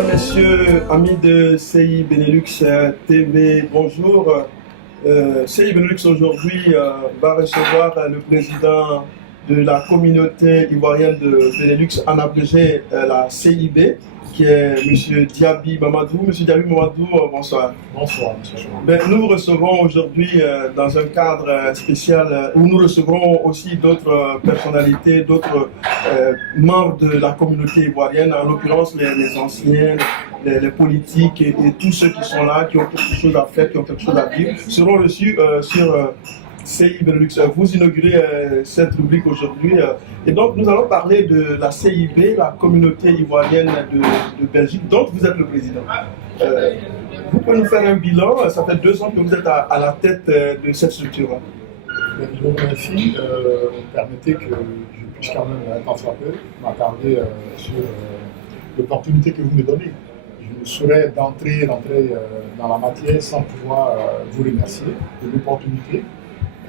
Mesdames, Messieurs, amis de CI Benelux TV, bonjour. CI Benelux aujourd'hui va recevoir le président de la communauté ivoirienne de Benelux, en abrégé la CIB, qui est M. Diaby Mamadou. M. Diaby Mamadou, bonsoir. Bonsoir, M. Chouan. Nous recevons aujourd'hui dans un cadre spécial où nous recevrons aussi d'autres personnalités, d'autres membres de la communauté ivoirienne, en l'occurrence les anciens, les politiques et tous ceux qui sont là, qui ont quelque chose à faire, qui ont quelque chose à dire, seront reçus sur CI Benelux. Vous inaugurez cette rubrique aujourd'hui et donc nous allons parler de la CIB, la communauté ivoirienne de Belgique, dont vous êtes le président. Vous pouvez nous faire un bilan? Ça fait 2 ans que vous êtes à la tête de cette structure. Je vous remercie. Permettez que je puisse quand même, tant soit peu, m'attarder sur l'opportunité que vous me donnez. Je ne saurais d'entrer dans la matière sans pouvoir vous remercier de l'opportunité.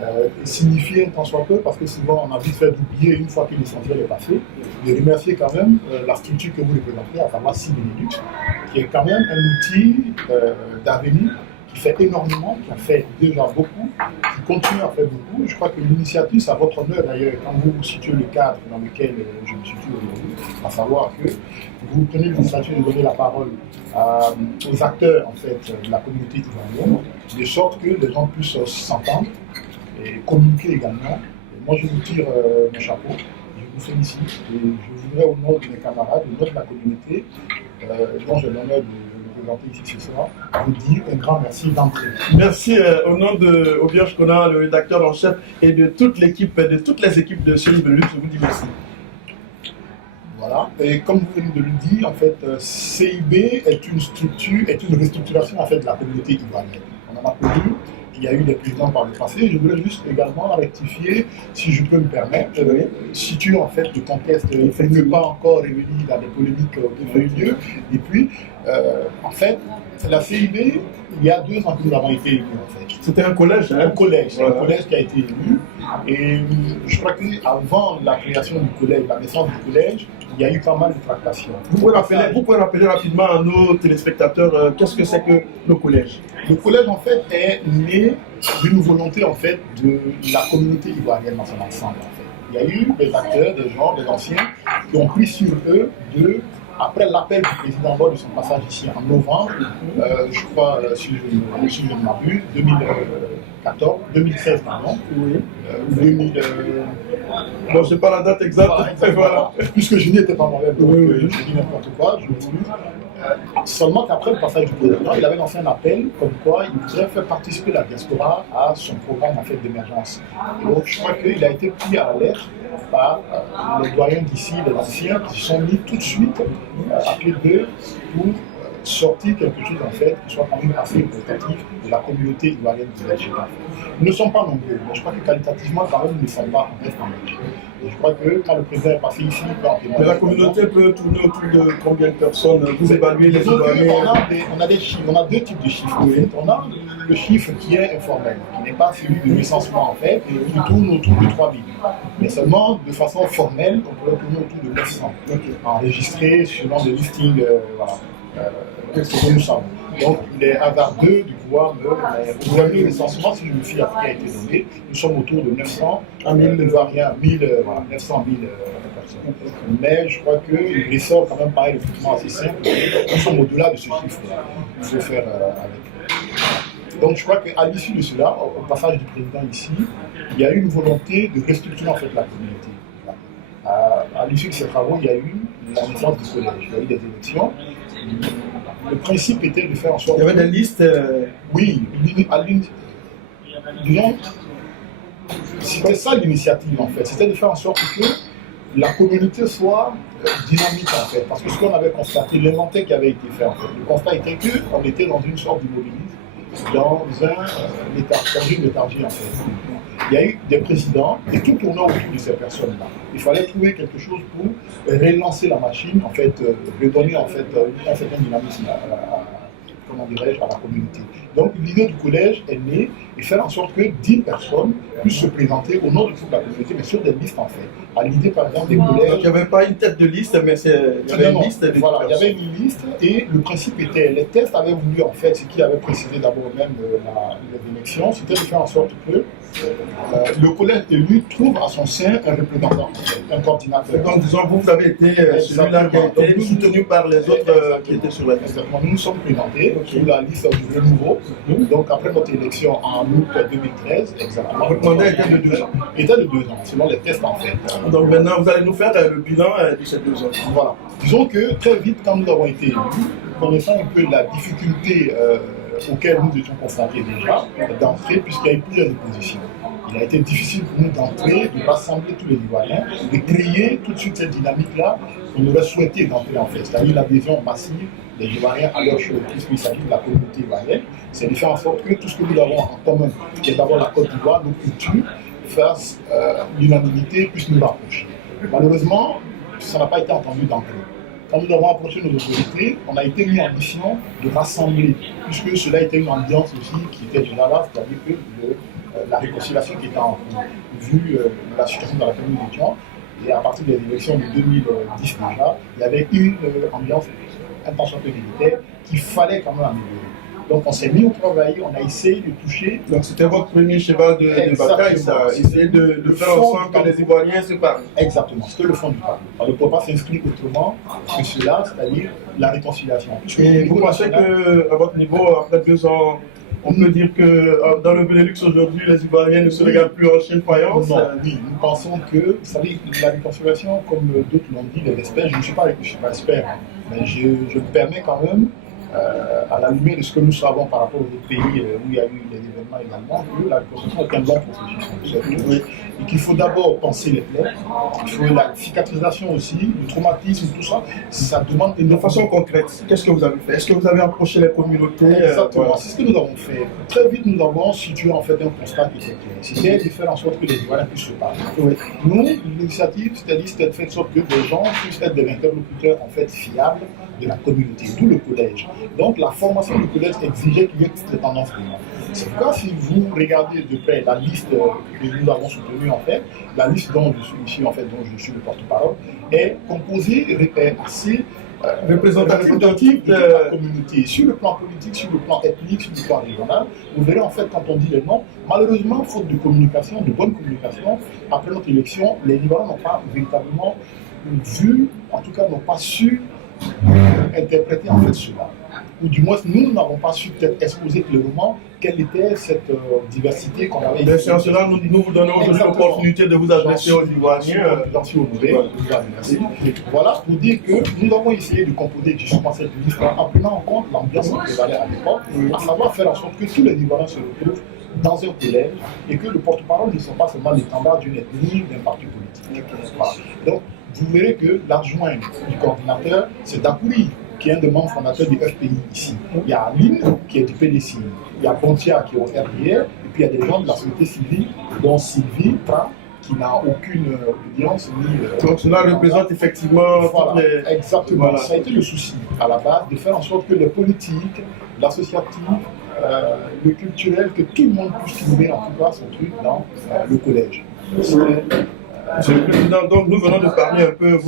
Et signifier tant soit peu, parce que souvent on a vite fait d'oublier une fois que l'essentiel est passé, de remercier quand même la structure que vous représentez, à savoir CI Benelux, qui est quand même un outil d'avenir qui fait énormément, qui a fait déjà beaucoup, qui continue à faire beaucoup. Je crois que l'initiative, c'est à votre honneur d'ailleurs, quand vous vous situez le cadre dans lequel je me situe aujourd'hui, à savoir que vous prenez l'initiative de donner la parole aux acteurs en fait, de la communauté ivoirienne, de sorte que les gens puissent s'entendre et communiquer également. Et moi, je vous tire mon chapeau, je vous félicite et je voudrais, au nom de mes camarades, au nom de la communauté, dont j'ai l'honneur de représenter ici ce soir, vous dire un grand merci d'entrée. Merci au nom de Obierge Conan, le rédacteur en chef, et de toute l'équipe, de toutes les équipes de CI Benelux, je vous dis merci. Voilà, et comme vous venez de le dire, en fait, CIB est une structure, est une restructuration en fait, de la communauté ivoirienne. On en a connu. Il y a eu des présidents par le passé. Je voulais juste également rectifier, si je peux me permettre, situer en fait le contexte, il faut ne pas encore revenir dans des polémiques qui ont eu lieu. Et puis, en fait, la CIB, il y a 2 ans que nous avons été élus en fait. C'était un collège, hein? Un collège, voilà. Un collège qui a été élu. Et je crois qu'avant la création du collège, la naissance du collège, il y a eu pas mal de tractations. Vous pouvez rappeler rapidement à nos téléspectateurs qu'est-ce que c'est que le collège? Le collège en fait est né d'une volonté en fait de la communauté ivoirienne dans son ensemble. En fait. Il y a eu des acteurs, des gens, des anciens qui ont pris sur eux après l'appel du président lors de son passage ici en novembre, je crois, si je ne m'abuse, 2016, pardon, Oui. 2000. Bon, je n'ai pas la date exacte. Voilà. Puisque je n'y étais pas moi-même, donc Oui. je dis n'importe quoi, je m'excuse. Seulement qu'après le passage du président, il avait lancé un appel comme quoi il voudrait faire participer la diaspora à son programme en fait, d'émergence. Et donc je crois qu'il a été pris à la lettre par les doyens d'ici, les anciens, qui se sont mis tout de suite à pied d'eux pour sortir quelque chose en fait qui soit quand même assez représentatif de la communauté ivoirienne de Belgique. Nous ne sommes pas nombreux, mais je crois que qualitativement quand même nous ne sommes pas en reste en Belgique. Et je crois que quand le président est passé ici, il peut en témoigner. Mais la communauté peut tourner autour de combien de personnes? Vous évaluez les Ivoiriens? On a des chiffres, on a 2 types de chiffres en fait. On a le chiffre qui est informel, qui n'est pas celui de recensement en fait, qui tourne autour de 3000. Mais seulement de façon formelle, on pourrait tourner autour de 900, enregistrés selon des listings, voilà. Que nous savons. Donc il est hasardeux de pouvoir me le recensement, si je me fie à ce qui a été donné, nous sommes autour de 900 à 1000 Ivoiriens, 900 000 personnes. Mais je crois qu'il ressort quand même par un recrutement assez simple. Nous sommes au-delà de ce chiffre-là. Il faut faire avec. Donc je crois qu'à l'issue de cela, au passage du président ici, il y a eu une volonté de restructurer en fait la communauté. À l'issue de ces travaux, il y a eu la naissance du collège, il y a eu des élections. Le principe était de faire en sorte. Il y avait des listes. Oui, disons, c'était ça l'initiative en fait, c'était de faire en sorte que la communauté soit dynamique en fait. Parce que ce qu'on avait constaté, l'inventaire qui avait été fait en fait, le constat était qu'on était dans une sorte d'immobilisme, dans une léthargie en fait. Il y a eu des présidents et tout tournant autour de ces personnes-là. Il fallait trouver quelque chose pour relancer la machine, en fait, redonner en fait un certain dynamisme à la communauté. Donc l'idée du collège est née et faire en sorte que 10 personnes puissent se présenter au nom de toute la communauté, mais sur des listes en fait. À l'idée par exemple des collèges. Donc il n'y avait pas une tête de liste, mais il y avait une liste. Voilà, il y avait une liste et le principe était, les tests avaient voulu en fait, ce qui avait précisé d'abord même les élections, c'était de faire en sorte que le collège élu trouve à son sein un représentant, un coordinateur. Donc disons, vous avez été celui-là qui a été soutenu par les autres qui étaient sur la liste. Exactement. Nous nous sommes présentés sur la liste du renouveau. Donc après notre élection en août 2013, exactement. Votre mandat était de 2 ans. Était de 2 ans, selon les tests en fait. Donc maintenant, vous allez nous faire le bilan de ces 2 ans. Voilà. Disons que très vite, quand nous avons été élus, connaissant un peu la difficulté auquel nous étions confrontés déjà d'entrer, puisqu'il y a eu plusieurs oppositions. Il a été difficile pour nous d'entrer, de rassembler tous les Ivoiriens, de créer tout de suite cette dynamique-là qu'on aurait souhaité d'entrer en fait, c'est-à-dire l'adhésion massive des Ivoiriens à leur chose, puisqu'il s'agit de la communauté ivoirienne, c'est de faire en sorte que tout ce que nous avons en commun, qui est d'abord la Côte d'Ivoire, nos cultures, fasse l'unanimité, puisse nous rapprocher. Malheureusement, ça n'a pas été entendu d'entrer. Quand nous avons approché nos autorités, on a été mis en mission de rassembler, puisque cela était une ambiance aussi qui était déjà là, c'est-à-dire que la réconciliation qui était en cours, vu la situation dans laquelle nous étions, et à partir des élections de 2010 déjà, il y avait une ambiance intentionnelle militaire qu'il fallait quand même améliorer. Donc on s'est mis au travail, on a essayé de toucher. Donc c'était votre premier cheval de bataille, ça, essayer de faire en sorte que les Ivoiriens se parlent. Exactement, c'était le fond du parler. On ne peut pas s'inscrire autrement que cela, c'est-à-dire la réconciliation. Et vous pensez qu'à votre niveau, après 2 ans, on peut dire que dans le Benelux aujourd'hui, les Ivoiriens ne se regardent plus en Chine faïence? Non, oui, nous pensons que, vous savez, la réconciliation, comme d'autres l'ont dit, les experts, je ne suis pas expert, mais je me permets quand même, à la lumière de ce que nous savons par rapport aux autres pays où il y a eu des événements également, que la reconstruction est un long processus. Et qu'il faut d'abord penser les plaies, il faut la cicatrisation aussi, le traumatisme, tout ça, ça demande de façon concrète. Qu'est-ce que vous avez fait? Est-ce que vous avez approché les communautés? Exactement, voilà. C'est ce que nous avons fait. Très vite, nous avons situé en fait un constat qui était clair. C'était de faire en sorte que les Ivoiriens puissent se parler. Nous, l'initiative, c'était de faire en sorte que les gens puissent être des interlocuteurs en fait fiables de la communauté, d'où le collège. Donc la formation du collège exigeait qu'il y ait cette tendance communes. C'est pourquoi si vous regardez de près la liste que nous avons soutenue en fait, la liste dont je suis ici en fait, dont je suis le porte-parole, est composée, est assez représentative de la communauté, sur le plan politique, sur le plan ethnique, sur le plan régional. Vous verrez en fait quand on dit les noms, malheureusement, faute de communication, de bonne communication, après notre élection, les Ivoiriens n'ont pas véritablement vu, en tout cas n'ont pas su interpréter en fait cela. Ou du moins, nous n'avons pas su peut-être exposer clairement quelle était cette diversité qu'on avait. Bien sûr, cela nous vous donnons aujourd'hui l'opportunité de vous adresser aux Ivoiriens. Voilà, pour dire que nous avons essayé de composer justement cette liste en prenant en compte l'ambiance qui prévalait à l'époque, à savoir faire en sorte que tous les Ivoiriens se retrouvent dans un collège et que le porte-parole ne soit pas seulement l'étendard d'une ethnie, d'un parti politique. Voilà. Donc, vous verrez que l'adjoint du coordinateur, c'est Dakouri, qui est un des membres fondateurs du FPI ici. Il y a Aline, qui est du PDC. Il y a Pontia, qui est au RDR. Et puis il y a des gens de la société civile, dont Sylvie Tra, qui n'a aucune audience ni. Donc cela représente effectivement. Voilà, exactement. Voilà. Ça a été le souci à la base de faire en sorte que les politiques, l'associatif, le culturel, que tout le monde puisse trouver en tout cas son truc dans le collège. Monsieur le Président, donc nous venons de parler un peu,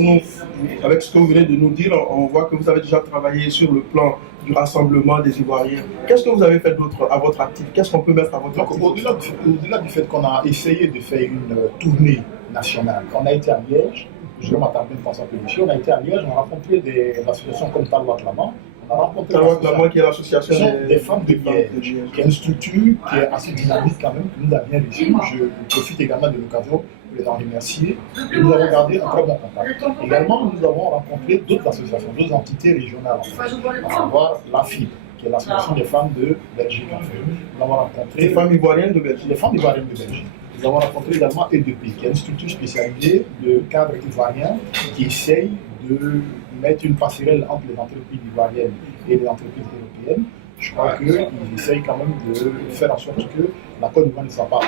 avec ce que vous venez de nous dire, on voit que vous avez déjà travaillé sur le plan du rassemblement des Ivoiriens. Qu'est-ce que vous avez fait d'autre à votre actif? Qu'est-ce qu'on peut mettre à votre actif? Au-delà du fait qu'on a essayé de faire une tournée nationale, on a été à Liège, je vais m'attarder dans sa position, on a été à Liège, on a rencontré des associations comme Talwa Claman. On a rencontré qui est l'association des femmes de Liège, qui est une structure qui est assez dynamique quand même, qui nous a bien reçus. Je profite également de l'occasion pour les en remercier. Et nous avons gardé un très bon contact. Également, nous avons rencontré d'autres associations, d'autres entités régionales, en fait, à savoir la FIB, qui est l'association des femmes de Belgique. En fait. Nous avons rencontré les femmes ivoiriennes de Belgique. Les femmes ivoiriennes de Belgique. Nous avons rencontré également EDP, qui est une structure spécialisée de cadres ivoiriens qui essaye de mettre une passerelle entre les entreprises ivoiriennes et les entreprises européennes. Je crois qu'ils essayent quand même de faire en sorte que la Côte d'Ivoire ne soit pas.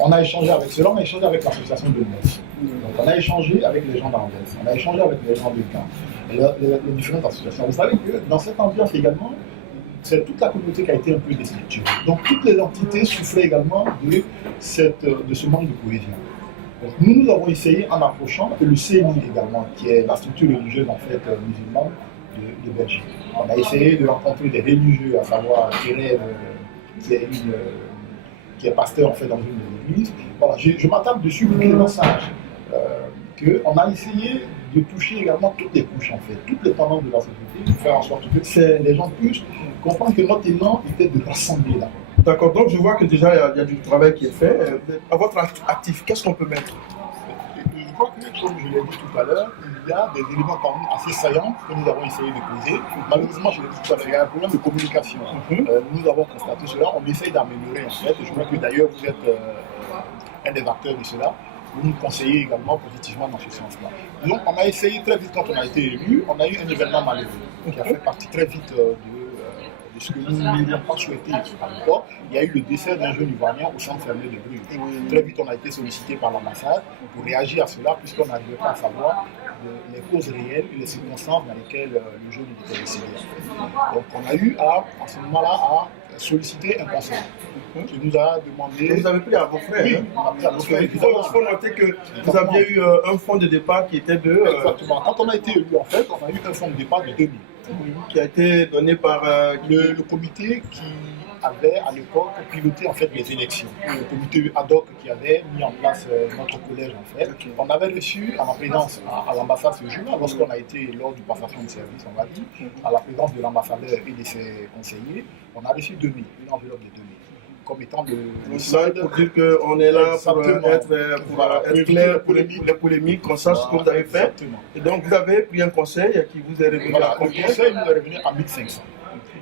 On a échangé avec cela, on a échangé avec l'association de Metz. Donc on a échangé avec les gens d'Anvers, on a échangé avec les gens de Caen, les différentes associations. Vous savez que dans cette ambiance également, c'est toute la communauté qui a été un peu déstructurée. Donc toutes les entités souffraient également de ce manque de cohésion. Donc, nous avons essayé en approchant le CNI également, qui est la structure religieuse en fait musulmane de Belgique. On a essayé de rencontrer des religieux, à savoir Thérèse, qui est pasteur en fait dans une des églises. Voilà, je m'attarde dessus pour qu'il sache qu'on a essayé de toucher également toutes les couches en fait, toutes les tendances de la société, pour faire en sorte que les gens puissent comprendre que notre élan était de rassembler là. D'accord, donc je vois que déjà il y a du travail qui est fait. À votre actif, qu'est-ce qu'on peut mettre? Je crois que, comme je l'ai dit tout à l'heure, il y a des éléments quand même assez saillants que nous avons essayé de poser. Malheureusement, je l'ai dit tout à l'heure, il y a un problème de communication. Nous avons constaté cela, on essaye d'améliorer en fait. Je crois que d'ailleurs vous êtes un des acteurs de cela. Vous nous conseillez également positivement dans ce sens-là. Donc on a essayé très vite quand on a été élu, on a eu un événement malheureux qui a fait partie très vite de ce que nous n'aurions pas souhaité à l'époque. Il y a eu le décès d'un jeune Ivoirien au centre fermé de Bruges. Très vite, on a été sollicité par l'ambassade pour réagir à cela, puisqu'on n'arrivait pas à savoir les causes réelles et les circonstances dans lesquelles le jeune était décédé. Donc, on a eu à ce moment-là à solliciter un conseil qui nous a demandé. Et vous avez pris à vos frères? Oui, on a pris à nos frères. Il faut noter que vous aviez eu un fonds de départ qui était de. Exactement. Quand on a été élu, en fait, on a eu un fonds de départ de 2000. Qui a été donné par le comité qui avait à l'époque piloté en fait les élections. Le comité ad hoc qui avait mis en place notre collège en fait. On avait reçu à la présence à l'ambassade ce jour-là, lorsqu'on a été lors du passation de service, on va dire, à la présence de l'ambassadeur et de ses conseillers, on a reçu 2000, une enveloppe de 2000. Comme étant le solde pour dire qu'on est là pour être clair pour les polémiques, qu'on sache ce que vous avez fait. Exactement. Et donc vous avez pris un conseil qui vous est revenu à combien? Le conseil nous est revenu à 1500.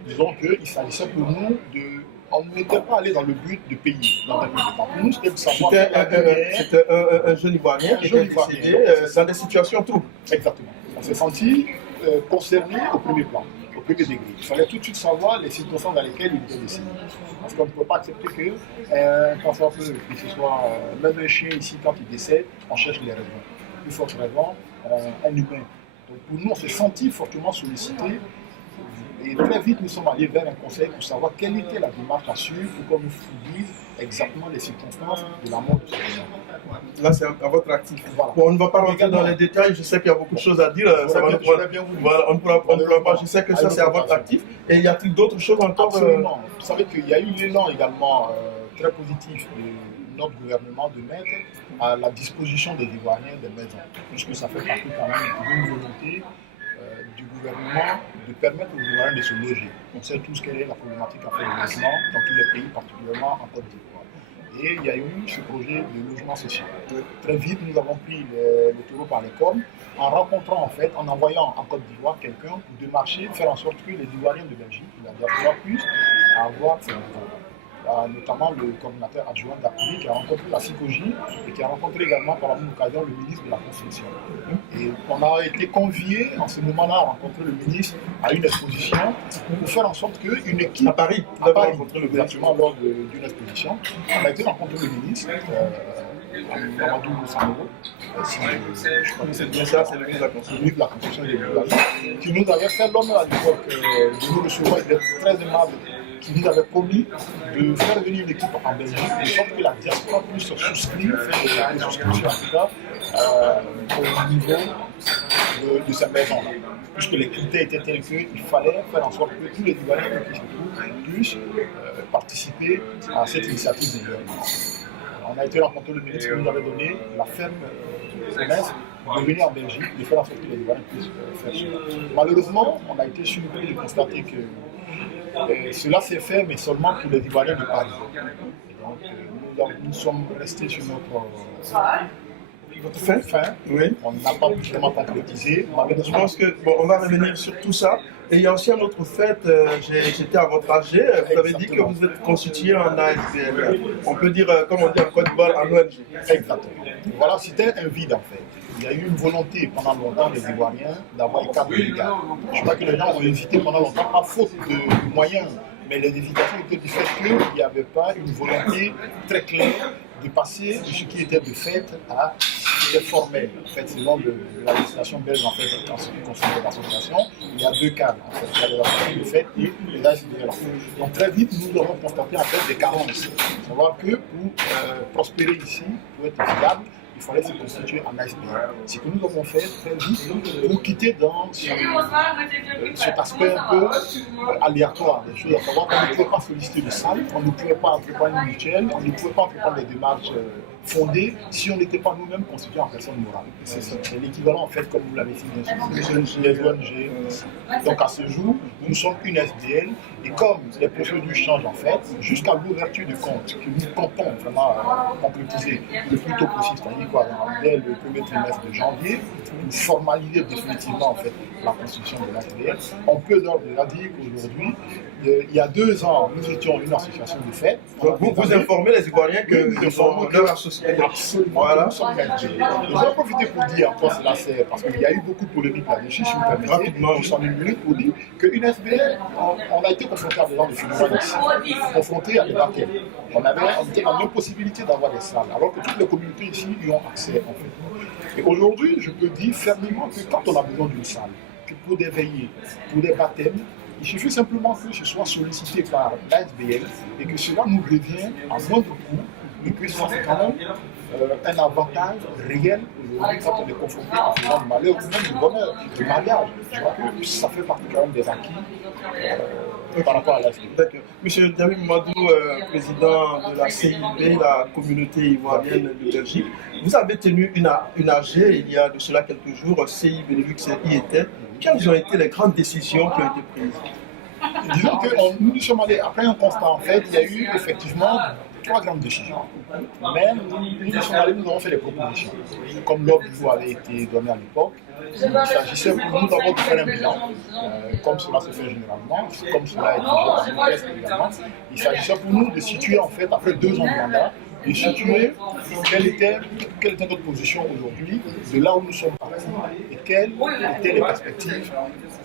Disons qu'il s'agissait pour nous de. On n'était pas allé dans le but de payer dans un premier temps. Pour nous, c'était de savoir. C'était un jeune Ivoirien qui était décédé dans des situations troubles. Exactement. On s'est senti concerné au premier plan. Degré. Il fallait tout de suite savoir les circonstances dans lesquelles il était décédé. Parce qu'on ne peut pas accepter que ce soit même un chien ici, quand il décède, on cherche les raisons. Plus forte raison, un humain. Donc pour nous, on s'est senti fortement sollicité. Et très vite, nous sommes allés vers un conseil pour savoir quelle était la démarche à suivre pour qu'on nous fournisse exactement les circonstances de la mort de ce jeune. Là, c'est à votre actif. Voilà. Bon, on ne va pas rentrer dans les détails, je sais qu'il y a beaucoup de choses à dire. On ne pourra pas, je sais que ça, c'est à votre actif. Et y a-t-il d'autres choses encore? Absolument. Vous savez qu'il y a eu l'élan également très positif de notre gouvernement de mettre à la disposition des Ivoiriens des maisons, puisque ça fait partie quand même d'une volonté du gouvernement de permettre aux Ivoiriens de se loger. On sait tous quelle est la problématique en fait de logement dans tous les pays, particulièrement en Côte d'Ivoire. Et il y a eu ce projet de logement social. Très vite, nous avons pris le taureau par les cornes en rencontrant, en fait, en envoyant en Côte d'Ivoire quelqu'un pour démarcher, faire en sorte que les Ivoiriens de Belgique, la diaspora, puissent avoir ces maisons. Notamment le coordinateur adjoint d'Apuri qui a rencontré la CICOJ et qui a rencontré également par la même occasion le ministre de la Construction. Et on a été conviés en ce moment-là à rencontrer le ministre à une exposition pour faire en sorte qu'une équipe à Paris, exactement lors d'une exposition, on a été rencontrer le ministre. Amadou Sanoro, je crois que c'est bien ça, c'est le ministre de la Construction et de l'Urbanisme, qui nous avait fait l'honneur à l'époque de nous recevoir, il était très aimable, qui nous avait promis de faire venir une équipe en Belgique, de sorte que la diaspora puisse souscrire, faire des souscriptions en tout cas, au niveau de cette maison-là. Puisque les critères étaient tels qu'il fallait faire en sorte que tous les Ivoiriens qui puissent participer à cette initiative du gouvernement. On a été rencontrer le ministre qui nous avait donné la ferme promesse de venir en Belgique, de faire en sorte que les Ivoiriens puissent faire cela. Malheureusement, on a été surpris de constater que cela s'est fait, mais seulement pour les Ivoiriens de Paris. Et donc, nous sommes restés sur notre fin. Oui. On n'a pas vraiment concrétisé. Je pense que on va revenir sur tout ça. Et il y a aussi un autre fait, j'étais à votre AG, vous avez dit que vous êtes constitué en ASBL. On peut dire, comme on dit en Côte d'Ivoire, en ONG. Exactement. Voilà, c'était un vide en fait. Il y a eu une volonté pendant longtemps des Ivoiriens d'avoir un cadre légal. Je crois que les gens ont hésité pendant longtemps, pas faute de moyens, mais les hésitations étaient du fait qu'il n'y avait pas une volonté très claire de passer de ce qui était de fait à ce qui était formel. En fait, selon la législation belge, en fait, en ce qui concerne l'association, il y a deux cadres. En fait, il y a les associations de fait et les ASBL. Donc très vite, nous avons constaté en fait des carences. Il faut savoir que pour prospérer ici, pour être viable, il fallait se constituer en ASBL. Ce que nous avons fait très vite pour quitter dans cet aspect un peu aléatoire des choses, à savoir qu'on ne pouvait pas solliciter de salle, on ne pouvait pas entreprendre une mutuelle, on ne pouvait pas entreprendre des démarches fondées si on n'était pas nous-mêmes constitués en personne morale. C'est l'équivalent en fait, comme vous l'avez dit, des ONG. Donc à ce jour, nous sommes une SBL et comme les procédures changent en fait, jusqu'à l'ouverture de compte que nous comptons vraiment concrétiser le plus tôt possible, c'est-à-dire quoi, dès le premier trimestre de janvier, pour formaliser définitivement en fait la constitution de l'ASBL, on peut donc déjà dire qu'aujourd'hui, il y a 2 ans, nous étions une association de fait. Donc vous informez les Ivoiriens que nous sommes leur association. Absolument, voilà. Nous sommes SBL. Je vais profiter pour dire en quoi cela sert, parce qu'il y a eu beaucoup de polémiques là-dessus, si vous permettez. Rapidement, nous sommes une minute pour dire qu'une SBL, on a été confronté à des gens de phénomènes ici, confronté à des baquets. On était dans l'impossibilité d'avoir des salles, alors que toutes les communautés ici y ont accès en fait. Et aujourd'hui, je peux dire fermement que quand on a besoin d'une salle, que pour des veillées, pour des baptêmes, il suffit simplement que ce soit sollicité par l'ASBL et que cela nous revient à moindre coût et que ça c'est quand même un avantage réel aujourd'hui quand on est confronté à ce genre de malheur ou même de bonheur, de mariage. Je crois que ça fait partie quand même des acquis par rapport à l'ASBL. D'accord. Monsieur Djamil Madou, président de la CIB, la communauté ivoirienne de Belgique, vous avez tenu une AG il y a de cela quelques jours, CI Benelux y était. Quelles ont été les grandes décisions qui ont été prises? Disons que nous nous sommes allés, après un constat en fait, il y a eu effectivement 3 grandes décisions. Mais nous sommes allés, nous avons fait des propositions. Comme l'ordre du jour avait été donné à l'époque, il s'agissait pour nous d'abord de faire un bilan, comme cela se fait généralement, comme cela est déjà dans nos tests également. Il s'agissait pour nous de situer en fait, après 2 ans de mandat, de situer quelle était notre position aujourd'hui, de là où nous sommes partis, et quelles étaient les perspectives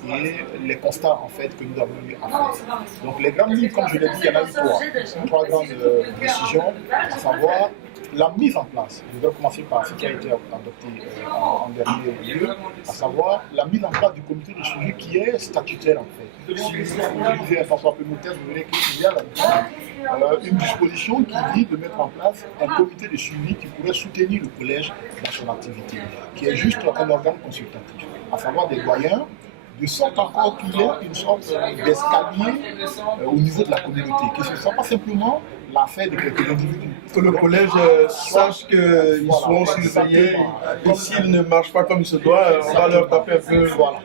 et les constats en fait que nous avons eu à faire. Donc les grandes lignes, comme je l'ai dit, il y en a eu 3 grandes décisions, à savoir la mise en place, je vais commencer par ce qui a été adopté en dernier lieu, à savoir la mise en place du comité de suivi qui est statutaire en fait. Si vous lisez François Pémoutès, vous verrez qu'il y a là-dedans une disposition qui dit de mettre en place un comité de suivi qui pourrait soutenir le collège dans son activité, qui est juste un organe consultatif, à savoir des doyens, de sorte encore qu'il y ait une sorte d'escalier au niveau de la communauté, que ce ne soit pas simplement l'affaire de quelques individus. Que le collège sache qu'ils seront surveillés et s'ils ne marchent pas comme il se doit, on va leur taper un peu. Voilà,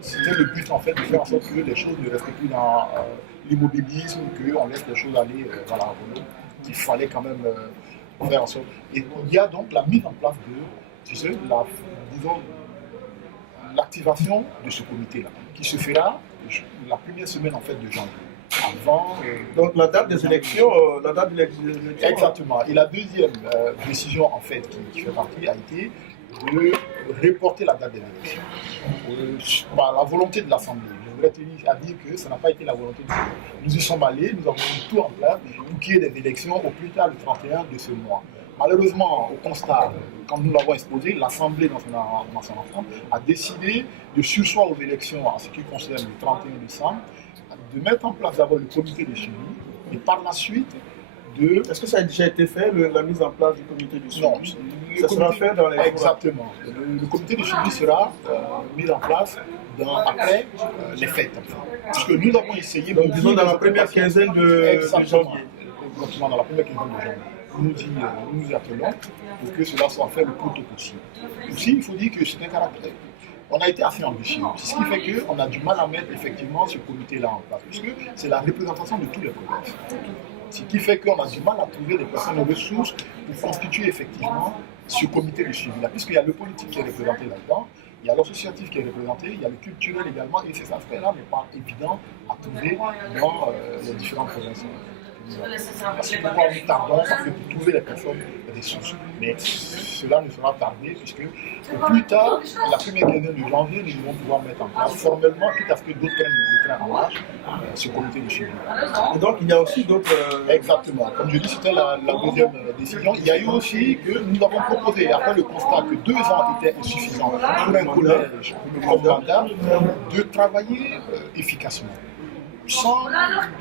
c'était le but en fait de faire en sorte que les choses ne restent plus dans l'immobilisme, qu'on laisse les choses aller voilà, qu'il fallait quand même faire en sorte. Et il y a donc la mise en place de, tu sais, disons, l'activation de ce comité-là, qui se fera la première semaine en fait de janvier. Avant, donc la date des élections, exactement. Et la deuxième décision en fait qui fait partie a été de reporter la date des élections. Par la volonté de l'Assemblée. Je voudrais tenir à dire que ça n'a pas été la volonté de l'Assemblée. Nous y sommes allés, nous avons mis tout en place pour qu'il y ait des élections au plus tard le 31 de ce mois. Malheureusement, au constat, quand nous l'avons exposé, l'Assemblée dans son ensemble a décidé de surseoir aux élections en ce qui concerne le 31 décembre, de mettre en place d'abord le comité de suivi et par la suite de... Est-ce que ça a déjà été fait, la mise en place du comité de suivi? Non. Ça sera fait dans les... Exactement. Le comité de suivi sera mis en place après les fêtes. Parce que nous avons essayé... Donc disons dans la première quinzaine de janvier. Exactement, dans la première quinzaine de janvier. Nous nous appelons pour que cela soit fait le plus tôt possible. Aussi, il faut dire que c'est un caractère. On a été assez ambitieux. C'est ce qui fait qu'on a du mal à mettre effectivement ce comité-là en place, puisque c'est la représentation de tous les collèges. Ce qui fait qu'on a du mal à trouver des personnes aux ressources pour constituer effectivement ce comité de suivi-là, puisqu'il y a le politique qui est représenté là-dedans, il y a l'associatif qui est représenté, il y a le culturel également, et ces aspects-là n'est pas évident à trouver dans les différentes provinces. Parce que pourquoi nous tardons, c'est que pour trouver les personnes ressources. Mais cela ne sera tardé puisque au plus tard, la première quinzaine de janvier, nous devons pouvoir mettre en place formellement, quitte à ce que d'autres prennent le train en marche, ce comité de suivi. Et donc, il y a aussi d'autres... Exactement. Comme je dis, c'était la deuxième décision. Il y a eu aussi que nous avons proposé, après le constat que 2 ans étaient insuffisants pour un collège comme mandat, de travailler efficacement, sans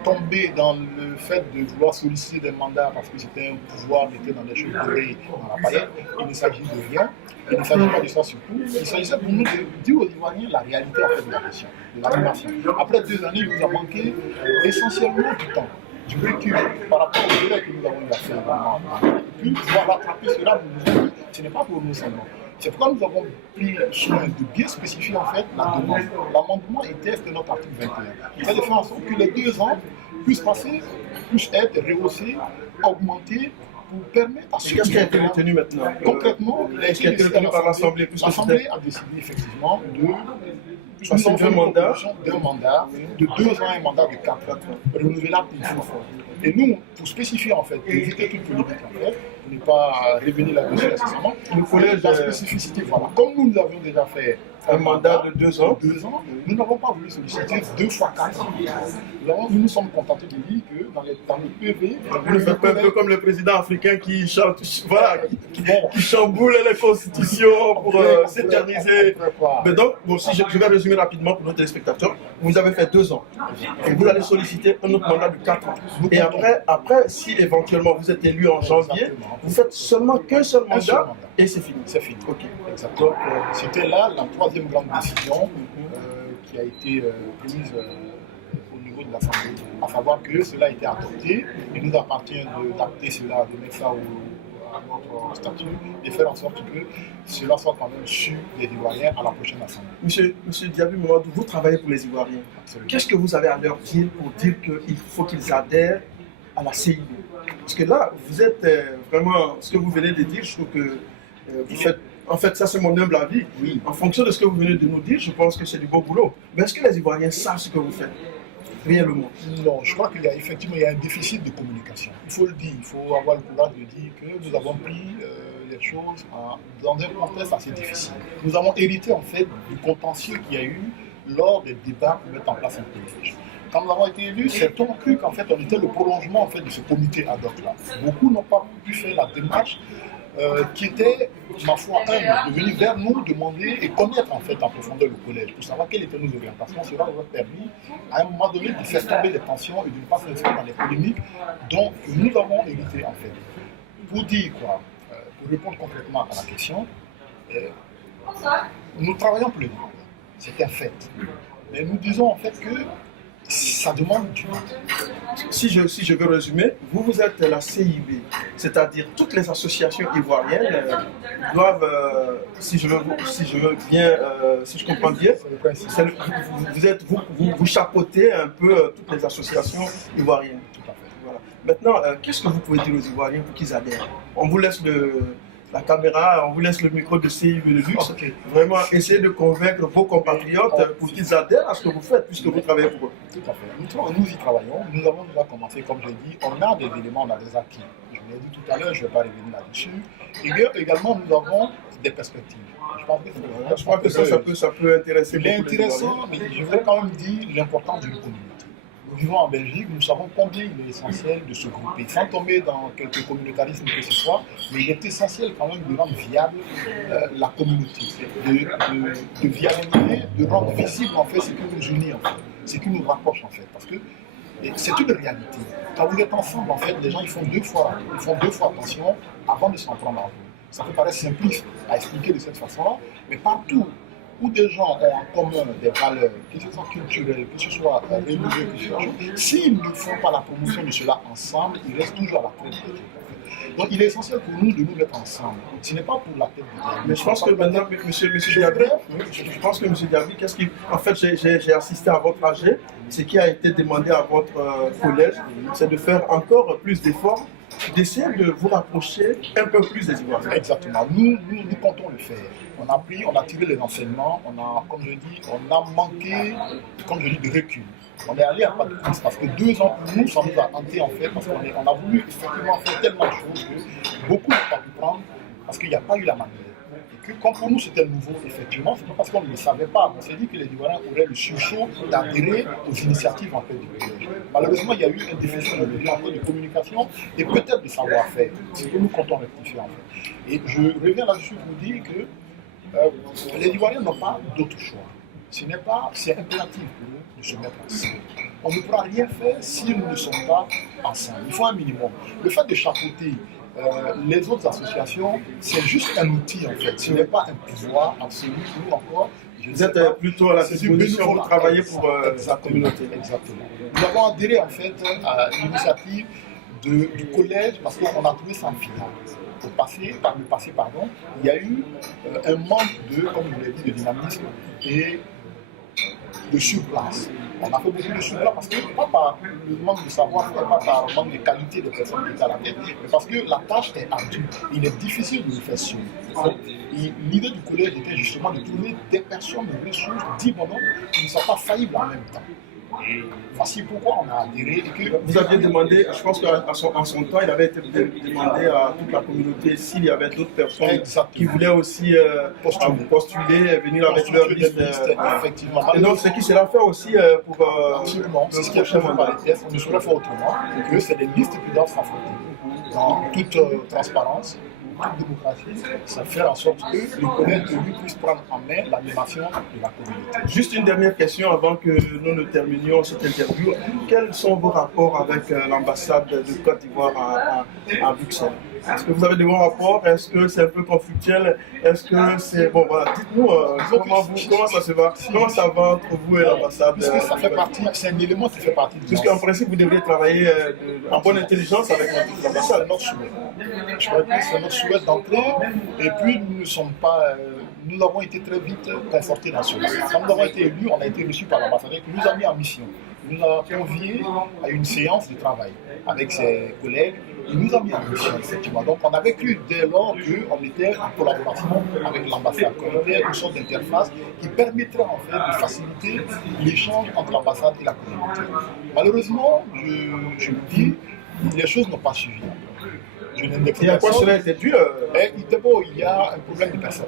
tomber dans le fait de vouloir solliciter des mandats parce que c'était un pouvoir, mettait dans des choses dorées dans la paillette. Il ne s'agit de rien. Il ne s'agit pas de ça surtout. Il s'agissait pour nous de dire aux Ivoiriens la réalité en fait, de la question, de l'animation. Après 2 années, il nous a manqué essentiellement du temps, du recul par rapport aux délais que nous avons eu à faire. Et puis, pouvoir rattraper cela, ce n'est pas pour nous seulement. C'est pourquoi nous avons pris soin de bien spécifier en fait la demande. L'amendement était notre article 21. Il fait de faire en sorte que les 2 ans puissent passer, puissent être rehaussés, augmentés pour permettre à ceux Qu'est-ce qui a été retenu maintenant? Concrètement, ce qui a été retenu par l'Assemblée. L'Assemblée a décidé effectivement de passer d'un mandat de 2 ans à un mandat de 4 ans, renouvelable une fois. Et nous, pour spécifier en fait, pour éviter toute polémique en fait, pour ne pas revenir là-dessus nécessairement, le collège, la spécificité, voilà. Comme nous avions déjà fait un mandat de 2 ans, nous n'avons pas voulu solliciter 2 fois 4 ans. Donc, nous nous sommes contentés de dire que dans le PV, vous faites un peu comme le président africain qui chante, voilà, qui chamboule les constitutions pour s'éterniser. Mais donc, bon, si je vais résumer rapidement pour nos téléspectateurs, vous avez fait 2 ans et vous allez solliciter un autre mandat de 4 ans. Et après, si éventuellement vous êtes élu en janvier, vous faites seulement qu'un seul mandat et c'est fini. C'est fini. Ok. Exactement. C'était là la 3e grande décision qui a été prise au niveau de l'Assemblée, à savoir que cela a été adopté. Il nous appartient d'adapter cela, de mettre ça à notre statut et faire en sorte que cela soit quand même su des Ivoiriens à la prochaine Assemblée. Monsieur Diaby Mamadou, vous travaillez pour les Ivoiriens. Qu'est-ce que vous avez à leur dire pour dire qu'il faut qu'ils adhèrent à la CIB? Parce que là, vous êtes vraiment, ce que vous venez de dire, je trouve que vous faites, en fait, ça c'est mon humble avis. Oui. En fonction de ce que vous venez de nous dire, je pense que c'est du beau boulot. Mais est-ce que les Ivoiriens savent ce que vous faites réellement? Non, je crois qu'il y a effectivement un déficit de communication. Il faut le dire, il faut avoir le courage de dire que nous avons pris les choses dans un contexte assez difficile. Nous avons hérité en fait du contentieux qu'il y a eu lors des débats pour mettre en place un collège. Quand nous avons été élus, certains ont cru qu'en fait on était le prolongement en fait, de ce comité ad hoc là. Beaucoup n'ont pas pu faire la démarche qui était, ma foi, humble, de venir vers nous demander et connaître en fait en profondeur le collège pour savoir quelles étaient nos orientations. Cela nous a permis à un moment donné de faire tomber les tensions et de ne pas s'inscrire dans les polémiques dont nous avons hérité en fait. Pour dire quoi, pour répondre concrètement à la question, nous travaillons plus loin, c'est un fait. Mais nous disons en fait que ça demande du temps. Si je veux résumer, vous êtes la CIB, c'est-à-dire toutes les associations ivoiriennes doivent, si je comprends bien, vous chapeautez un peu toutes les associations ivoiriennes. Voilà. Maintenant, qu'est-ce que vous pouvez dire aux Ivoiriens pour qu'ils adhèrent? On vous laisse la caméra, on vous laisse le micro de CIB Le Luxe. Okay. Vraiment, essayez de convaincre vos compatriotes pour qu'ils adhèrent à ce que vous faites, puisque vous travaillez pour eux. Tout à fait. Nous y travaillons. Nous avons déjà commencé, comme je dis, on a des éléments, on a des acquis. Je l'ai dit tout à l'heure, je ne vais pas revenir là-dessus. Et bien, également, nous avons des perspectives. Je crois que ça peut intéresser beaucoup. C'est intéressant, mais je voudrais quand même dire l'importance d'une communauté. Nous vivons en Belgique, nous savons combien il est essentiel de se grouper, sans tomber dans quelques communautarismes que ce soit, mais il est essentiel quand même de rendre viable la communauté, de viabiliser, de rendre visible en fait ce qui nous unit, en fait, ce qui nous rapproche en fait, parce que c'est une réalité. Quand vous êtes ensemble, en fait, les gens ils font deux fois attention avant de s'en prendre à vous. Ça peut paraître simpliste à expliquer de cette façon-là, mais partout où des gens ont en commun des valeurs, que ce soit culturelles, que ce soit religieuses, que ce soit... S'ils ne font pas la promotion de cela ensemble, ils restent toujours à la tête. Donc il est essentiel pour nous de nous mettre ensemble. Ce n'est pas pour la tête. Mais je pense que maintenant, monsieur Diaby, en fait, j'ai assisté à votre AG. Ce qui a été demandé à votre collège, c'est de faire encore plus d'efforts, d'essayer de vous rapprocher un peu plus des Ivoiriens. Exactement. Nous comptons le faire. on a tiré les enseignements, on a, comme je dis, on a manqué, comme je dis, de recul. On est allé à pas de course parce que 2 ans pour nous, ça nous a tenté en fait, parce qu'on a voulu effectivement faire tellement de choses que beaucoup n'ont pas pu prendre parce qu'il n'y a pas eu la manière. Et que comme pour nous c'était nouveau, effectivement, c'est pas parce qu'on ne le savait pas. On s'est dit que les Ivoiriens auraient le sursaut d'adhérer aux initiatives en fait du collège. Malheureusement, il y a eu un déficit de communication et peut-être de savoir-faire. C'est que nous comptons rectifier en fait. Et je reviens là-dessus pour dire que les Ivoiriens n'ont pas d'autre choix. C'est impératif pour eux de se mettre ensemble. On ne pourra rien faire si nous ne sommes pas ensemble. Il faut un minimum. Le fait de chapeauter les autres associations, c'est juste un outil en fait. Ce n'est pas un pouvoir absolu. Nous encore, vous êtes plutôt à la disposition pour travailler pour sa communauté. Exactement. Nous avons adhéré en fait à l'initiative du collège parce qu'on a trouvé ça en finale. Par le passé, il y a eu un manque comme je l'ai dit, de dynamisme et de surplace. On a fait beaucoup de surplace parce que, pas par le manque de savoir-faire, pas par le manque de qualité des personnes qui étaient à la tête, mais parce que la tâche est ardue. Il est difficile de le faire seul. L'idée du collège était justement de trouver des personnes, des ressources, 10 bonhommes qui ne sont pas faillibles en même temps. Et voici pourquoi on a adhéré. Et que vous aviez demandé, je pense qu'en son temps, il avait été demandé à toute la communauté s'il y avait d'autres personnes qui voulaient aussi postuler, venir avec leur liste. Effectivement. Et donc, ce qui sera fait aussi pour. Absolument, c'est ce qui est fait par les pièces. On ne saurait faire autrement que c'est des listes qui doivent s'affronter dans toute transparence. Toute démocratie, c'est faire en sorte que le collège de lui puisse prendre en main l'animation de la communauté. Juste une dernière question avant que nous ne terminions cette interview. Quels sont vos rapports avec l'ambassade de Côte d'Ivoire à Bruxelles? Est-ce que vous avez de bons rapports? Est-ce que c'est un peu conflictuel? Est-ce que c'est... Bon, voilà, dites-nous comment ça se va? Comment ça va entre vous et l'ambassade? Puisque ça fait partie, c'est un élément qui fait partie de puisqu'en principe, vous devriez travailler en bonne intelligence avec l'ambassade. C'est notre souhait. Je crois que c'est notre souhait d'entrer. Et puis, nous ne sommes pas... nous avons été très vite confortés dans ce dossier. Quand nous avons été élus, on a été reçus par l'ambassadeur qui nous a mis en mission. Il nous a conviés à une séance de travail avec ses collègues. Il nous a mis en mission, effectivement. Donc, on avait cru dès lors qu'on était en collaboration avec l'ambassade, qu'on était une sorte d'interface qui permettrait en fait de faciliter l'échange entre l'ambassade et la communauté. Malheureusement, je vous dis, les choses n'ont pas suivi. Et à quoi cela était dû D'abord, il y a un problème de personne.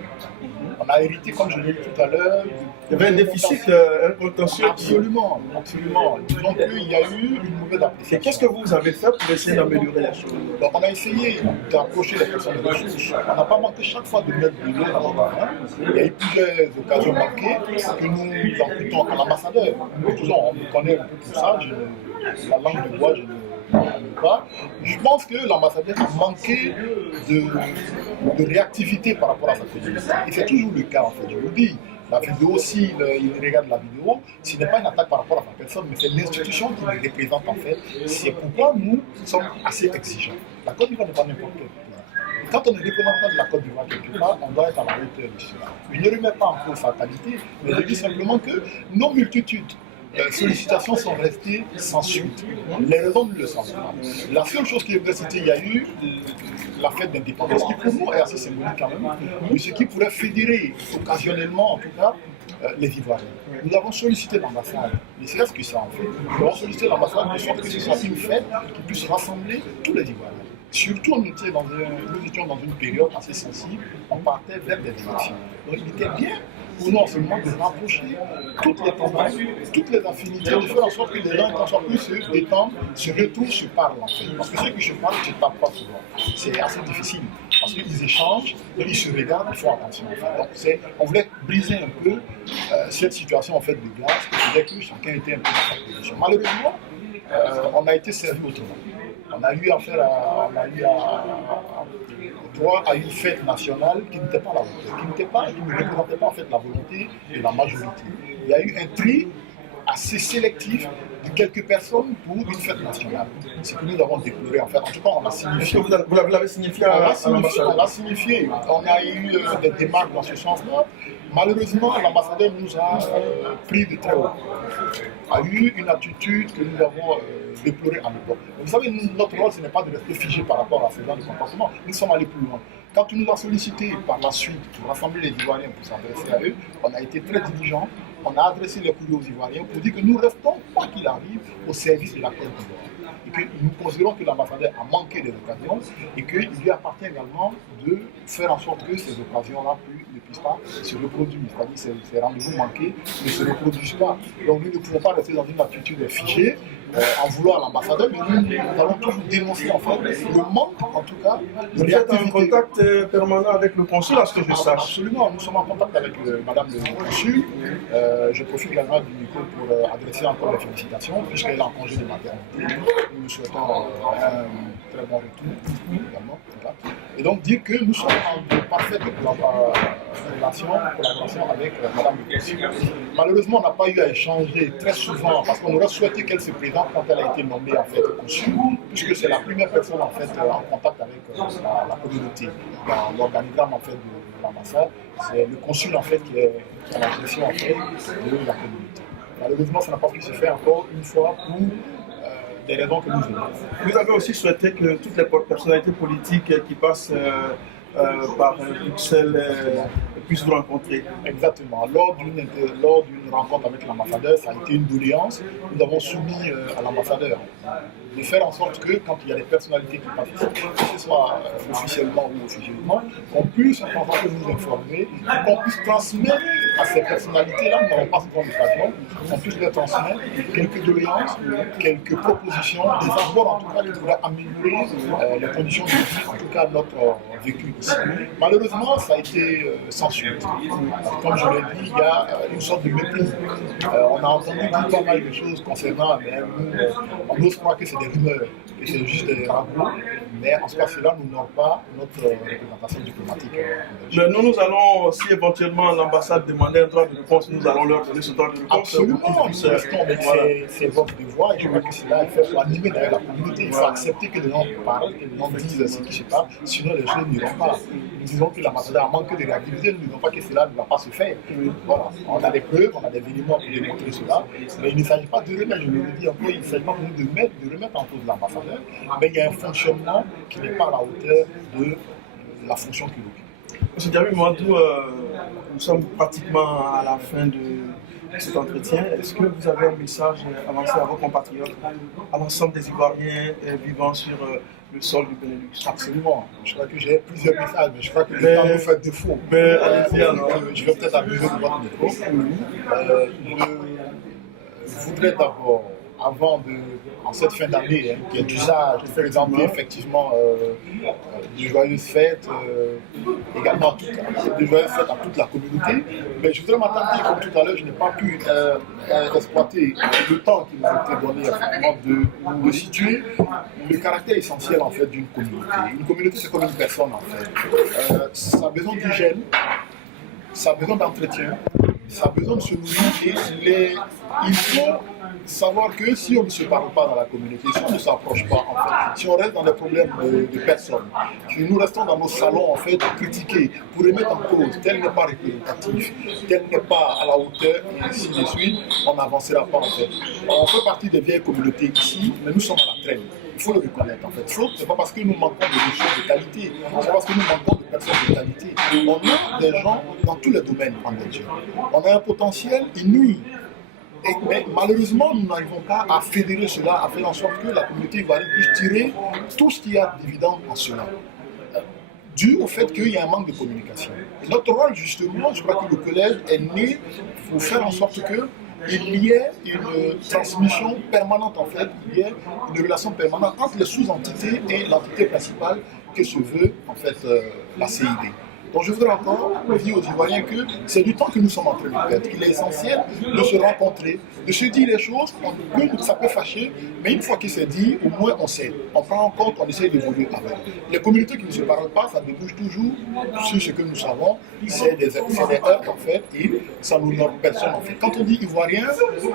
On a hérité, comme je l'ai dit tout à l'heure, il y avait un déficit, un contentieux. Absolument, absolument. Disons qu'il y a eu une mauvaise appréciation. Et qu'est-ce que vous avez fait pour essayer d'améliorer la chose? Donc, on a essayé d'approcher les personnes de ressources. On n'a pas manqué chaque fois de mettre de l'eau dans le bain. Il y a eu plusieurs occasions manquées que nous imputons à l'ambassadeur. On me connaît un peu pour ça. La langue de bois, je ne pas. Je pense que l'ambassadeur a manqué de réactivité par rapport à sa communauté. Et c'est toujours le cas en fait. Je vous dis, la vidéo, s'il regarde la vidéo, ce n'est pas une attaque par rapport à sa personne, mais c'est l'institution qui le représente en fait. C'est pourquoi nous sommes assez exigeants. La Côte d'Ivoire n'est pas n'importe quel pays. Quand on est représentant de la Côte d'Ivoire quelque part, on doit être à la hauteur de cela. Je ne remets pas en cause sa qualité, mais je dis simplement que nos multitudes sollicitations sont restées sans suite. Les raisons, nous le savons pas. La seule chose qui est citée, il y a eu la fête d'indépendance, qui pour nous est assez symbolique quand même, mais ce qui pourrait fédérer occasionnellement, en tout cas, les Ivoiriens. Nous avons sollicité l'ambassade, mais c'est ce que ça en fait. Nous avons sollicité l'ambassade de sorte que ce soit une fête qui puisse rassembler tous les Ivoiriens. Surtout, nous étions dans une période assez sensible, on partait vers des élections. Donc il était bien pour nous en ce moment de rapprocher toutes les tendances, toutes les affinités, de faire en sorte que les gens quand soit plus se détendent, se retrouvent, se parlent en fait. Parce que ceux qui se parlent ne se tapent pas souvent. C'est assez difficile. Parce qu'ils échangent, ils se regardent, ils font attention en fait. Donc on voulait briser un peu cette situation en fait de glace qui faisait que chacun était un peu dans sa position. Malheureusement, on a été servi autrement. On a eu droit à une fête nationale qui n'était pas la hauteur, qui ne représentait pas en fait la volonté de la majorité. Il y a eu un tri assez sélectif de quelques personnes pour une fête nationale. C'est que nous avons déploré en fait. En tout cas, on a signifié. Vous l'avez signifié à l'ambassade? On l'a signifié. On a eu des démarches dans ce sens-là. Malheureusement, l'ambassadeur nous a pris de très haut. A eu une attitude que nous avons déplorée à l'époque. Vous savez, notre rôle, ce n'est pas de rester figé par rapport à ce genre de comportement. Nous sommes allés plus loin. Quand on nous a sollicité par la suite pour rassembler les Ivoiriens pour s'adresser à eux, on a été très diligents. On a adressé les courriers aux Ivoiriens pour dire que nous restons, quoi qu'il arrive, au service de la Côte d'Ivoire. Et que nous considérons que l'ambassadeur a manqué des occasions et qu'il lui appartient également de faire en sorte que ces occasions-là ne puissent pas se reproduire. C'est-à-dire que ces rendez-vous manqués ne se reproduisent pas. Donc nous ne pouvons pas rester dans une attitude figée en vouloir l'ambassadeur, mais nous allons toujours dénoncer en fait le manque, en tout cas, de Vous êtes en contact permanent avec le consul, à ce que je sache? Absolument, nous sommes en contact avec madame le consul. Je profite également du micro pour adresser encore les félicitations, puisqu'elle est en congé de maternité. Nous nous souhaitons un très bon retour également. Et donc dire que nous sommes en parfaite collaboration avec madame le consul. Malheureusement, on n'a pas eu à échanger très souvent, parce qu'on aurait souhaité qu'elle se présente quand elle a été nommée en fait consul, puisque c'est la première personne en fait en contact avec la communauté. Dans l'organigramme en fait de l'ambassade, c'est le consul en fait qui a la gestion en fait de la communauté. Malheureusement, ça n'a pas pu se faire encore une fois pour des raisons que nous avons. Vous avez aussi souhaité que toutes les personnalités politiques qui passent par Bruxelles puissent vous rencontrer. Exactement. Lors d'une rencontre avec l'ambassadeur, ça a été une doléance. Nous avons soumis à l'ambassadeur de faire en sorte que quand il y a des personnalités qui participent, que ce soit officiellement ou officieusement, qu'on puisse en tant que nous informer, qu'on puisse transmettre à ces personnalités-là, nous n'avons pas souvent l'occasion, qu'on puisse leur transmettre quelques doléances, quelques propositions, des apports en tout cas qui pourraient améliorer les conditions de vie, en tout cas notre vécu ici. Malheureusement, ça a été sans suite. Comme je l'ai dit, il y a une sorte de mépris. On a entendu dire pas mal de choses concernant, mais on ose croire que c'est des rumeurs, que c'est juste des ragots, mais en tout cas, cela n'honore pas notre représentation diplomatique. Mais nous allons, si éventuellement l'ambassade demandait un droit de réponse, nous allons leur donner ce droit de réponse. Absolument, c'est votre devoir et je crois que cela est fait pour animer d'ailleurs la communauté. Il faut accepter que les gens parlent, que les gens disent ce qui se passe, sinon les choses n'iront pas. Nous disons que l'ambassadeur a manqué de réactivité, nous ne disons pas que cela ne va pas se faire. Voilà, on a des preuves, on a des éléments pour démontrer cela, mais il ne s'agit pas de remettre, je le dis encore, il ne s'agit pas de remettre en cause l'ambassadeur, mais il y a un fonctionnement qui n'est pas à la hauteur de la fonction qu'il occupe. M. Diaby Mamadou, nous sommes pratiquement à la fin de cet entretien. Est-ce que vous avez un message à lancer à vos compatriotes, à l'ensemble des Ivoiriens vivant sur le sol du Benelux? Absolument. Je crois que j'ai plusieurs messages, mais je crois que le temps nous fait défaut. Allez-y alors. Je vais peut-être abuser de votre micro. Je voudrais d'abord, en cette fin d'année, qui est d'usage, de présenter effectivement de joyeuses fêtes, également de joyeuses fêtes à toute la communauté. Mais je voudrais m'attarder, comme tout à l'heure, je n'ai pas pu exploiter le temps qui m'a été donné de situer le caractère essentiel en fait d'une communauté. Une communauté, c'est comme une personne en fait. Ça a besoin d'hygiène, ça a besoin d'entretien, ça a besoin de se nourrir et il faut savoir que si on ne se parle pas dans la communauté, si on ne s'approche pas, en fait, si on reste dans des problèmes de personnes, si nous restons dans nos salons, en fait, critiquer, pour remettre en cause, tel n'est pas représentatif, tel n'est pas à la hauteur, et ainsi de suite, on n'avancera pas, en fait. On fait partie des vieilles communautés ici, mais nous sommes à la traîne. Il faut le reconnaître en fait. C'est pas parce que nous manquons de ressources de qualité, c'est parce que nous manquons de personnes de qualité. On a des gens dans tous les domaines en Belgique. On a un potentiel inouï. Mais malheureusement, nous n'arrivons pas à fédérer cela, à faire en sorte que la communauté ivoirienne puisse tirer tout ce qu'il y a d'évident en cela. Dû au fait qu'il y a un manque de communication. Et notre rôle, justement, je crois que le collège est né pour faire en sorte que il y ait une transmission permanente en fait, il y ait une relation permanente entre les sous-entités et l'entité principale que se veut en fait la CID. Donc je voudrais encore dire aux Ivoiriens que c'est du temps que nous sommes en train de perdre, qu'il est essentiel de se rencontrer, de se dire les choses, ça peut fâcher, mais une fois que c'est dit, au moins on sait, on prend en compte, on essaie d'évoluer avec. Les communautés qui ne se parlent pas, ça débouche toujours sur ce que nous savons, c'est des heurts en fait, et ça nous nomme personne en fait. Quand on dit Ivoirien,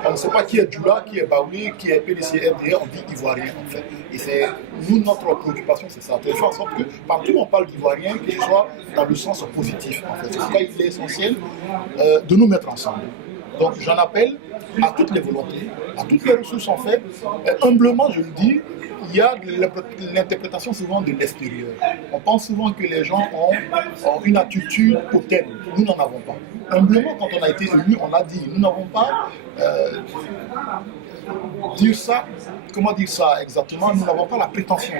on ne sait pas qui est Djoula, qui est Baoulé, qui est PDC, FDR, on dit Ivoirien en fait. Et c'est nous, notre préoccupation, c'est ça, de faire en sorte que partout on parle d'Ivoirien, qu'il soit dans le sens positif en fait. C'est pourquoi il est essentiel de nous mettre ensemble. Donc j'en appelle à toutes les volontés, à toutes les ressources en fait, humblement je le dis, il y a l'interprétation souvent de l'extérieur. On pense souvent que les gens ont une attitude hautaine. Nous n'en avons pas. Humblement, quand on a été élu, on l'a dit, nous n'avons pas comment dire ça exactement, nous n'avons pas la prétention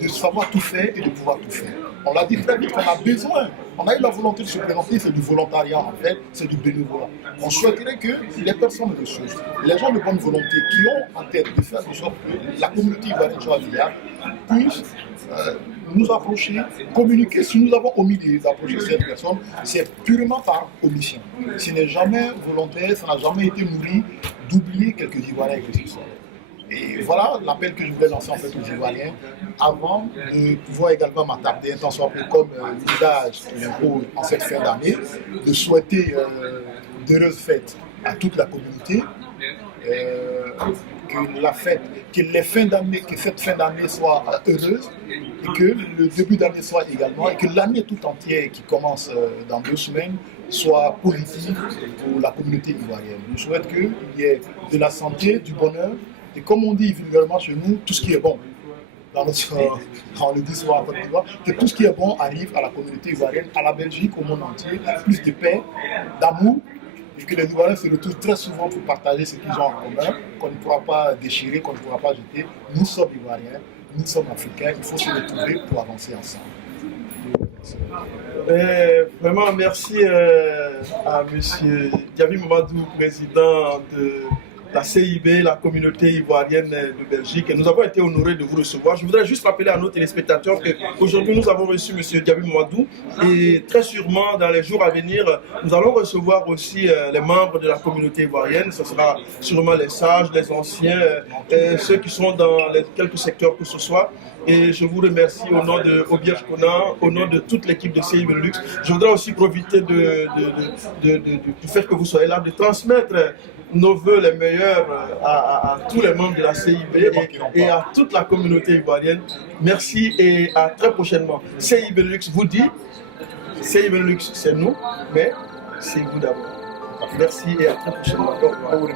de savoir tout faire et de pouvoir tout faire. On l'a dit très vite qu'on a besoin, on a eu la volonté de se présenter, c'est du volontariat en fait, c'est du bénévolat. On souhaiterait que les personnes ressources, les gens de bonne volonté qui ont en tête de faire de sorte que la communauté ivoirienne soit viable, puissent nous approcher, communiquer. Si nous avons omis d'approcher cette personne, c'est purement par omission. Ce n'est jamais volontaire, ça n'a jamais été nourri d'oublier quelques Ivoiriens que ce soit. Et voilà l'appel que je voulais lancer en fait aux Ivoiriens, avant de pouvoir également m'attarder un temps soit peu comme l'usage qui impose en cette fin d'année, de souhaiter d'heureuses fêtes à toute la communauté, que cette fin d'année soit heureuse, et que le début d'année soit également, et que l'année tout entière qui commence dans 2 semaines soit positive pour la communauté ivoirienne. Je souhaite qu'il y ait de la santé, du bonheur, et comme on dit vulgairement chez nous, tout ce qui est bon. On le dit souvent en Côte d'Ivoire, que tout ce qui est bon arrive à la communauté ivoirienne, à la Belgique, au monde entier, plus de paix, d'amour, et que les Ivoiriens se retrouvent très souvent pour partager ce qu'ils ont en commun, qu'on ne pourra pas déchirer, qu'on ne pourra pas jeter. Nous sommes Ivoiriens, nous sommes Africains, il faut se retrouver pour avancer ensemble. Vraiment, merci à M. Diaby Mamadou, président de la CIB, la communauté ivoirienne de Belgique. Et nous avons été honorés de vous recevoir. Je voudrais juste rappeler à nos téléspectateurs qu'aujourd'hui, nous avons reçu M. Diaby Mamadou et très sûrement, dans les jours à venir, nous allons recevoir aussi les membres de la communauté ivoirienne. Ce sera sûrement les sages, les anciens, ceux qui sont dans les quelques secteurs que ce soit. Et je vous remercie au nom de Obierge Conan, au nom de toute l'équipe de CIB Lux. Je voudrais aussi profiter du fait que vous soyez là, de transmettre nos voeux les meilleurs à tous les membres de la CIB et à toute la communauté ivoirienne. Merci et à très prochainement. CIB Lux vous dit, CIB Lux c'est nous, mais c'est vous d'abord. Merci et à très prochainement. Au revoir.